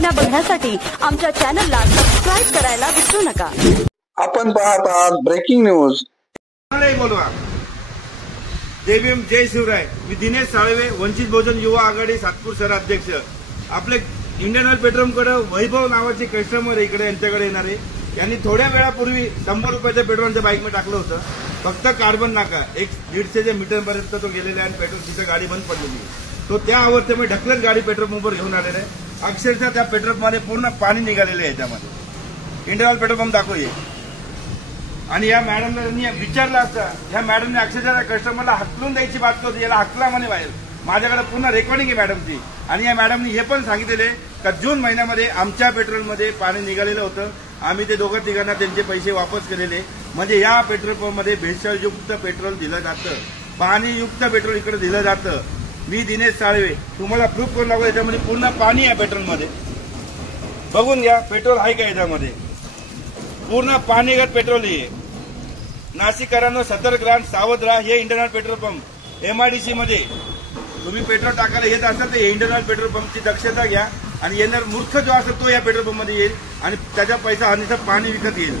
बातम्या बघण्यासाठी आमच्या चॅनलला सबस्क्राईब करायला विसरू नका। आपण पाहत आहात ब्रेकिंग न्यूज। बोलवा जय भीम जय शिवराय। मी दिनेश साळवे, वंचित बहुजन युवा आघाडी सातपूर शहर अध्यक्ष। आपले इंडियन ऑइल पेट्रोलकडे वैभव नावाचे कस्टमर इकडे यांच्याकडे येणारे यांनी थोड्या वेळापूर्वी 100 रुपयाचं पेट्रोलच्या बाईक मध्ये टाकलं होतं। फक्त कार्बन नाका 150 मीटर पर्यंत तो गेलेला आहे। पेट्रोल तिथे गाडी बंद पडलेली आहे। तो त्या अवस्थेमध्ये ढकलत गाडी पेट्रोल पंपवर घेऊन आलेला आहे। अक्षरशः त्या पेट्रोल मध्ये पूर्ण पाणी निघालेलं आहे। त्यामध्ये इंडियन ऑइल पेट्रोल पंप दाखवूया। आणि या मॅडमने विचारलं असतं, या मॅडमने अक्षरशः कस्टमरला हकलून द्यायची बात होती। याला हकला म्हणे बाहेर। माझ्याकडे पुन्हा रेकॉर्डिंग आहे मॅडमची। आणि या मॅडमने हे पण सांगितलेले का जून महिन्यामध्ये आमच्या पेट्रोलमध्ये पाणी निघालेलं होतं। आम्ही ते दोघं तिघांना त्यांचे पैसे वापस केलेले। म्हणजे या पेट्रोल पंपमध्ये भेसळयुक्त पेट्रोल दिलं जातं, पाणीयुक्त पेट्रोल इकडे दिलं जातं। मी दिनेश साळवे तुम्हाला प्रूफ करून लागलो। याच्यामध्ये पूर्ण पाणी आहे पेट्रोलमध्ये, बघून घ्या। पेट्रोल आहे का याच्यामध्ये? पूर्ण पाणीगत पेट्रोल आहे। नाशिककरांनो सतर्क राहा, सावध राहा। हे Indian oil petrol pump MIDC मध्ये तुम्ही पेट्रोल टाकायला येत असाल तर इंडियन ऑइल पेट्रोल पंपची दक्षता घ्या। आणि येणार मूर्ख जो असेल तो या पेट्रोल पंपमध्ये येईल आणि त्याचा पैसा आणि पाणी विकत येईल।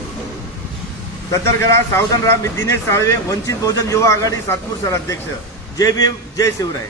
सतर्क राहा, सावधान राहा। मी दिनेश साळवे, वंचित बहुजन युवा आघाडी सातपूर शहर अध्यक्ष। जय भीम जय शिवराय।